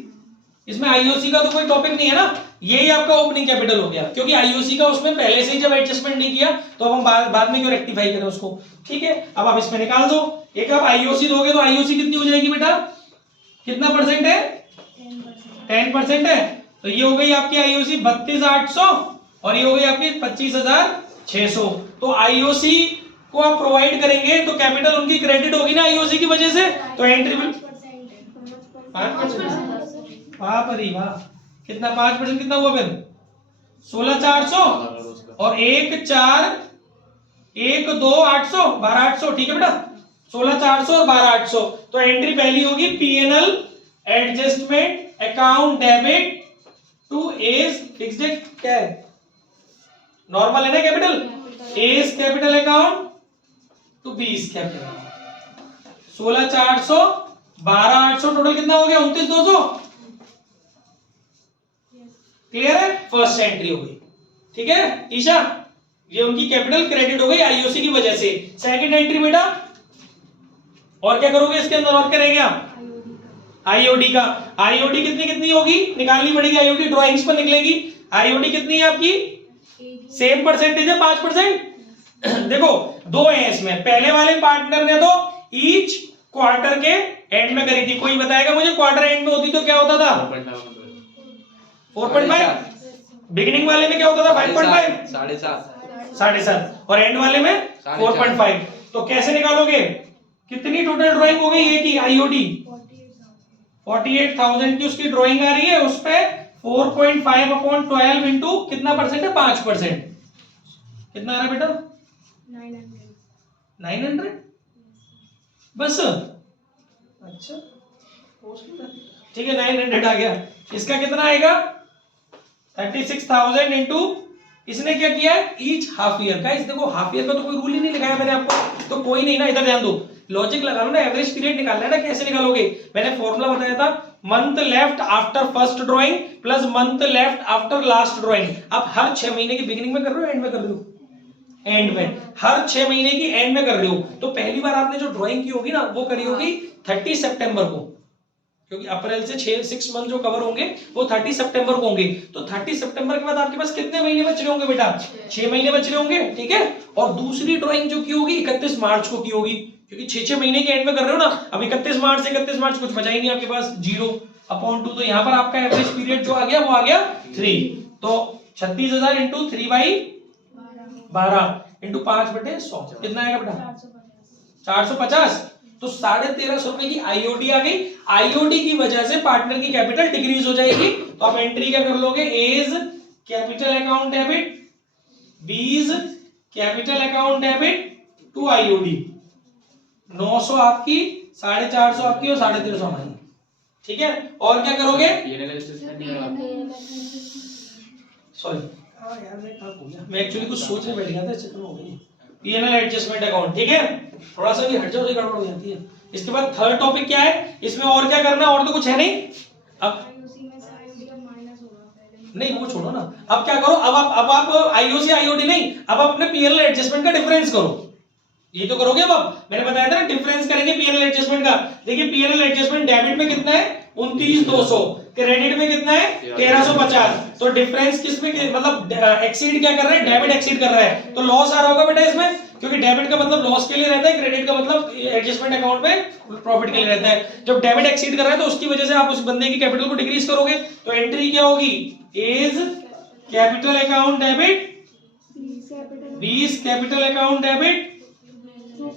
इसमें आईओसी का तो कोई टॉपिक नहीं है ना, यही आपका ओपनिंग कैपिटल हो गया, क्योंकि आईओसी का उसमें पहले से ही जब एडजस्टमेंट नहीं किया तो अब हम बाद में क्यों रेक्टिफाई करें उसको, ठीक है। अब आप इसमें निकाल दो, एक आप आईओसी दोगे तो आईओसी कितनी हो जाएगी बेटा, कितना परसेंट है, 10% है, तो ये हो गई आपकी आईओसी 32,800 और ये हो गई आपकी 25,600। तो आईओसी को आप प्रोवाइड करेंगे तो कैपिटल उनकी क्रेडिट होगी ना आईओसी की वजह से, तो एंट्री बिल 5%, वाह परी वाह, कितना 5% कितना हुआ फिर 16,400 और 1,2,800 12,800, ठीक है बेटा, 16,400 और 12,800। तो एंट्री पहली होगी PNL adjustment account debit to A's fixed, क्या है नॉर्मल है ना capital, A's capital account to B's capital account, 16,400 12,800 total कितना हो गया 29,200, क्लियर है। फर्स्ट एंट्री हो गई, ठीक है ईशा, ये उनकी कैपिटल क्रेडिट हो गई आईओसी की वजह से। सेकंड एंट्री बेटा, और क्या करोगे इसके अंदर, और क्या रह गया आईओडी का। आईओडी कितनी होगी निकालनी पड़ेगी, आईओडी ड्राइंग्स पर निकलेगी। आईओडी कितनी है आपकी, सेम परसेंटेज है 5%। देखो 2 है इसमें, पहले वाले पार्टनर ने तो ईच क्वार्टर के एंड में करी थी, कोई बताएगा मुझे क्वार्टर एंड में होती तो क्या होता था 4.5, बिगिनिंग वाले में क्या होता था 5.5 7.5 7.5 और एंड वाले में 4.5। तो कैसे निकालोगे? कितनी टोटल ड्राइंग हो गई ये की आईओडी? 48,000 की उसकी ड्राइंग आ रही है, उस पे 4.5 अपॉन 12 इंटू कितना परसेंट है? 5%। कितना आ रहा है बेटा? 900 बस। अच्छा ठीक है, 900 आ गया। इसका कितना आएगा? 36,000 इंटू, इसने क्या किया है? ईच हाफ ईयर का। इस देखो हाफ ईयर का तो कोई रूल ही नहीं लगाया मैंने आपको, तो कोई नहीं ना, इधर ध्यान दो, लॉजिक लगा लो ना। एवरेज पीरियड निकालना है ना, कैसे निकालोगे? मैंने फॉर्मूला बताया था, month left after first drawing plus month left after last drawing. अब हर 6 महीने की बिगिनिंग में कर रहे हो, एंड में कर रहे हो? एंड में। हर 6 महीने की एंड में कर रहे हो, तो पहली बार आपने जो ड्राइंग की होगी ना, वो करी होगी 30 सितंबर को, क्योंकि अप्रैल से 6 मंथ जो कवर होंगे वो 30 सितंबर को होंगे। तो 30 सितंबर के बाद आपके पास कितने महीने बच रहे होंगे बेटा? 6 महीने बच रहे होंगे, ठीक है। और दूसरी ड्राइंग जो की होगी 31 मार्च को की होगी, क्योंकि 6 महीने के एंड में कर रहे हो ना। अब 31 मार्च से 31 मार्च कुछ बचा ही नहीं आपके पास, 0/2। तो यहाँ पर आपका एवरेज पीरियड जो आ गया वो आ गया 3। तो 36,000 इंटू 3/12 इंटू 5/100 कितना आएगा बेटा? 450। तो 1350 रुपए की आईओडी आ गई। आईओडी की वजह से पार्टनर की कैपिटल डिक्रीज हो जाएगी। तो आप एंट्री क्या कर लोगे? A's capital account debit, B's capital account debit to IOD. 900 आपकी, 450 आपकी और 1350 हमारी, ठीक है। और क्या करोगे? सॉरी मैं एक्चुअली कुछ सोचने बैठ गया था, इस चक्कर में हो गई। पीएनएल एडजस्टमेंट अकाउंट, ठीक है। थोड़ा सा भी हट जाओ तो गड़बड़ हो जाती है। इसके बाद थर्ड टॉपिक क्या है? इसमें और क्या करना है? और तो कुछ है नहीं। अब नहीं वो छोड़ो ना, अब क्या करो? अब आप आईओसी आईओडी नहीं, अब आप अपने पीएनएल एडजस्टमेंट का डिफरेंस करो। ये तो करोगे। अब मैंने बताया था ना डिफरेंस करेंगे पीएनएल एडजस्टमेंट का। देखिए पीएनएल एडजस्टमेंट डेबिट में कितना है? 29,200। क्रेडिट में कितना है? 1350। तो डिफरेंस किसमें मतलब एक्सीड क्या कर रहा है? डेबिट एक्सीड कर रहा है, तो लॉस आ रहा होगा बेटा इसमें, क्योंकि डेबिट का मतलब लॉस के लिए रहता है, क्रेडिट का मतलब एडजस्टमेंट अकाउंट में प्रॉफिट के लिए रहता है। जब डेबिट एक्सीड कर रहा है तो उसकी वजह से आप उस बंदे की कैपिटल को डिक्रीज करोगे। तो एंट्री क्या होगी? A's capital account debit, B's capital account debit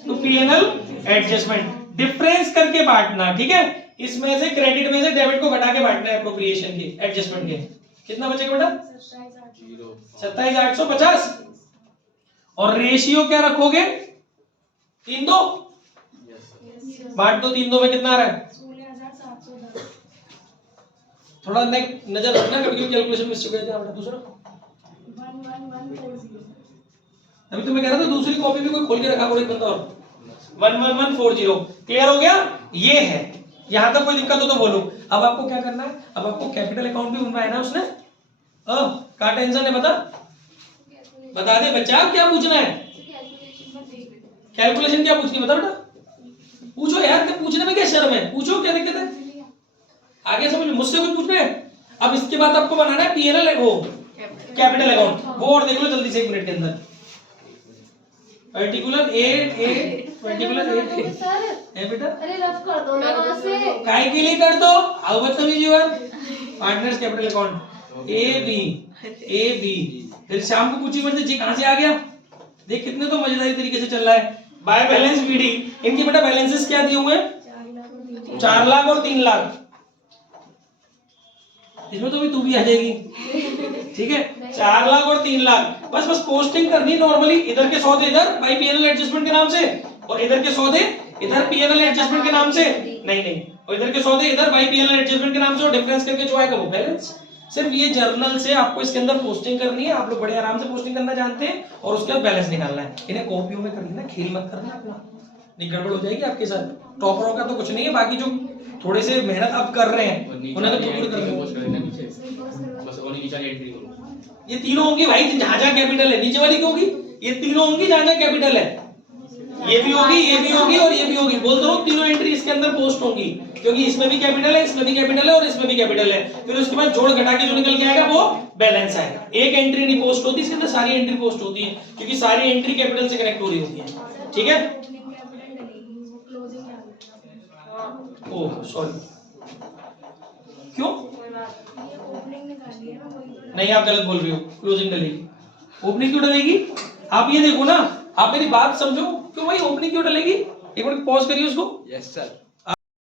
to PNL adjustment. Difference करके बांटना, ठीक है। इसमें से क्रेडिट में से डेबिट को घटा के बांटना है एप्रोप्रिएशन के, एडजस्टमेंट के। कितना बचेगा बेटा? 27,850। और रेशियो क्या रखोगे? 3:2। बांट दो 3:2 में, कितना आ रहा है? 16,710। थोड़ा नजर रखना, कभी कभी कैलकुलेशन मिस हो गए थे आपका। दूसरा 11140। अभी तो मैं कह रहा था दूसरी कॉपी भी कोई खोल के रखा करो एक बंदा और। 11140 क्लियर हो गया? ये है। यहां तक कोई दिक्कत हो तो बोलो। अब आपको क्या करना है? अब आपको कैपिटल अकाउंट भी बनवाया ना उसने। क्या टेंशन है? बता दे बच्चा, क्या पूछना है? कैलकुलेशन क्या पूछनी? बता बेटा, पूछो यार, क्या पूछने में क्या शर्म है? पूछो, क्या दिक्कत है? आगे समझ, मुझसे कुछ पूछना है? अब इसके बाद आपको बनाना है पीएनएल वो कैपिटल अकाउंट, वो और देख लो जल्दी से 1 मिनट के अंदर। पर्टिकुलर पर्टिकुलर है बेटा। अरे रफ कर दो ना वहां से। काय के लिए कर दो? आओ बदतमीजी और partners capital account A B. फिर शाम को पूछी मत जी कहां से आ गया। देख कितने तो मजेदारी तरीके से चल रहा है। बाय बैलेंस बीडी, इनके बेटा बैलेंसेस क्या दिए हुए हैं? 4 लाख और 3 लाख। इसमें तो भी तू भी आ जाएगी, ठीक है। 4 लाख और 3 लाख। बस पोस्टिंग करनी नॉर्मली। इधर के सौदे इधर बाई पीएनएल एडजस्टमेंट के नाम से, और इधर के सौदे इधर पीएनएल एडजस्टमेंट के नाम से। नहीं, और इधर के सौदे इधर बाई पीएनएल एडजस्टमेंट के नाम से, और डिफरेंस करके जो आएगा वो बैलेंस। सिर्फ ये जर्नल से आपको इसके अंदर पोस्टिंग करनी है। आप लोग बड़े आराम से पोस्टिंग करना जानते हैं, और उसके बाद बैलेंस निकालना है। इन्हें कॉपियों में करनी ना, खेल मत करना अपना, नहीं गड़बड़ हो जाएगी आपके साथ। टॉपरों का तो कुछ नहीं है, बाकी जो थोड़े से मेहनत अब कर रहे हैं उन्हें तो पूरी करनी है। ये तीनों होंगी भाई, जहां जहां कैपिटल है। नीचे वाली क्यों होगी? ये तीनों होंगी जहां जहां कैपिटल है। ये भी होगी, ये भी होगी और ये भी होगी। बोल दो तीनों एंट्री इसके अंदर पोस्ट होंगी, क्योंकि इसमें भी कैपिटल है, इसमें भी कैपिटल है और इसमें भी कैपिटल है। फिर उसके बाद जोड़ घटा के जो निकल के आएगा वो बैलेंस आएगा। एक एंट्री नहीं पोस्ट होती, इसके अंदर सारी एंट्री पोस्ट होती है, क्योंकि सारी एंट्री कैपिटल से कनेक्ट हो रही होती है, ठीक है। ओह सॉरी, क्यों? नहीं, आप गलत बोल रही हो, क्लोजिंग डलेगी। ओपनिंग क्यों डलेगी? आप ये देखो ना, आप मेरी बात समझो, क्यों भाई ओपनिंग क्यों डलेगी? एक मिनट पॉज करिए उसको। Yes sir.